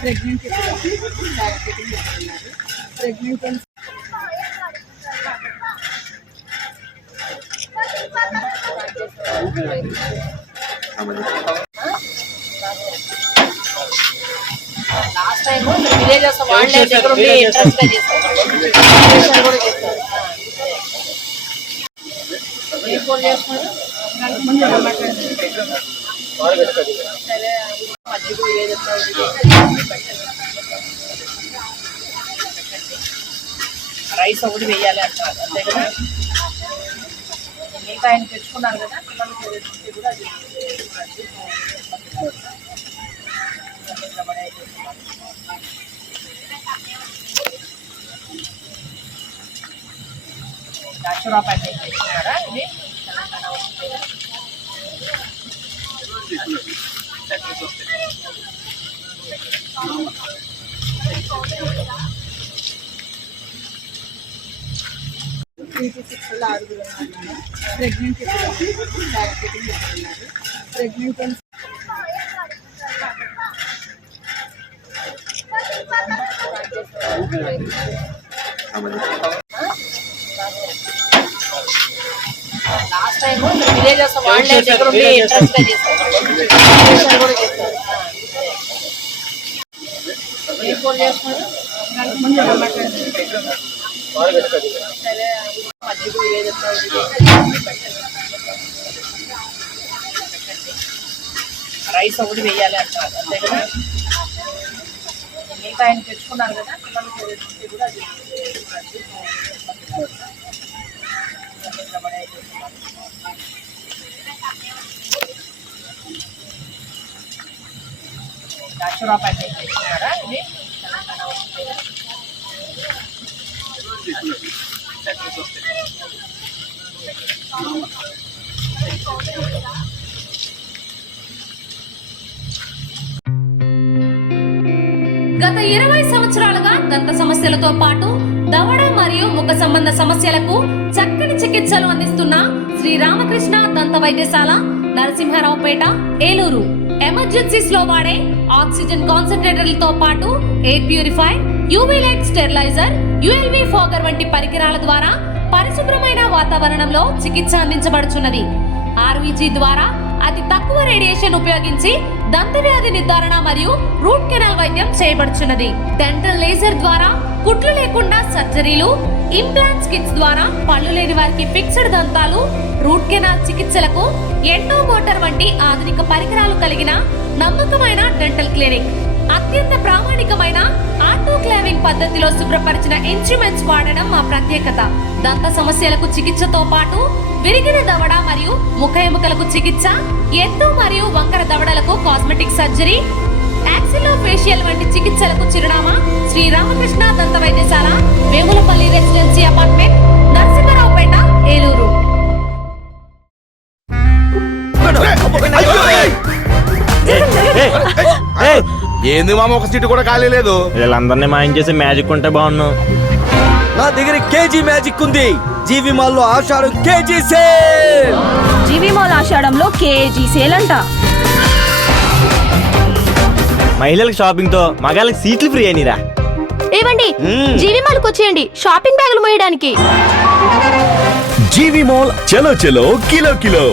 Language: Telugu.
Pregnant pregnant last time villages వాళ్ళే దగ్గర ఉండి ఇంట్రెస్ట్ చేస్తారు కూడా చేస్తారు. ఏం ఫోన్ చేస్తున్నారు మధ్యలో ఏదైనా రైస్ ఒకటి వేయాలి అంటారు అంతే కదా. మిగతా ఆయన తెచ్చుకున్నారు కదా పిల్లలకి ఏదైతే కూడా అది ₹1,00,000 తెచ్చుకున్నారా ఇది ప్రెగ్నెంట్ లాస్ట్ టైం విలేజెస్ వాళ్ళే దగ్గర ఉండి ఇంట్రెస్ట్ చేస్తారు కూడా చేస్తారు. ఏం ఫోన్ చేస్తున్నారు మధ్యలో ఏదైనా రైస్ ఒకటి వేయాలి అంటారు అంతే కదా. మిగతా ఆయన తెచ్చుకున్నారు కదా పిల్లలకి ఏదైతే కూడా అది ₹1,00,000 తెచ్చుకున్నారా ఇది గత 20 సంవత్సరాలుగా దంత సమస్యలతో పాటు దవడ మరియు ముఖ సంబంధ సమస్యలకు చక్కని చికిత్సలు అందిస్తున్న శ్రీ రామకృష్ణ దంత వైద్యశాల, నరసింహారావుపేట, ఏలూరు. ఎమర్జెన్సీస్ లో వాడే ఆక్సిజన్ కాన్సంట్రేటర్లతో పాటు air purify, UV light steriliser, ULV fogger వంటి పరికరాల ద్వారా పరిశుభ్రమైన వాతావరణంలో చికిత్స అందించబడుచున్నది. ఆర్వీజీ ద్వారా అతి తక్కువ రేడియేషన్ ఉపయోగించి దంత వ్యాధి నిర్ధారణ మరియు రూట్ కెనాల్ వైద్యం చేయబడుచున్నది. డెంటల్ లేజర్ ద్వారా కుట్లు లేకుండా సర్జరీలు, ఇంప్లాంట్స్ కిట్స్ ద్వారా పళ్ళు లేని వారికి ఫిక్స్డ్ దంతాలు, రూట్ కెనాల్ చికిత్సలకు ఎండో మోటార్ వంటి ఆధునిక పరికరాలు కలిగిన నమ్మకమైన డెంటల్ క్లినిక్. అత్యంత ప్రామాణికమైన ఆటోక్లావింగ్ పద్ధతిలో శుభ్రపరిచిన ఇన్స్ట్రుమెంట్స్ వాడడం మా ప్రత్యేకత. దంత సమస్యలకు చికిత్సతో పాటు విరిగిన దవడ మరియు ముఖ ఎముకలకు చికిత్స, ఎత్తు మరియు వంకర దవడలకు కాస్మెటిక్ సర్జరీ, యాక్సిలోఫేషియల్ వంటి చికిత్సలకు చిరునామా శ్రీ రామకృష్ణ దంత వైద్యశాల, వేములపల్లి రెసిడెన్సీ అపార్ట్మెంట్, నరసింహారావుపేట, ఏలూరు. ఏంది మామ, ఒక సీటు కూడా ఖాళీ లేదు. వీళ్ళందరినీ మాయం చేసి మ్యాజిక్ ఉంటే బాగున్నావు. నా దగ్గర కేజీ మ్యాజిక్ ఉంది. జీవి మాల్ లో ఆషాఢం కేజీ సేల్. జీవి మాల్ ఆషాఢంలో కేజీ సేల్ అంట. మహిళలకు షాపింగ్ తో మగాళ్ళకి సీట్లు ఫ్రీ అయినరా. ఏవండి, జీవి మాల్ కు వచ్చేయండి షాపింగ్ బ్యాగులు మోయడానికి. జీవి మాల్ చలో చలో కిలో కిలో.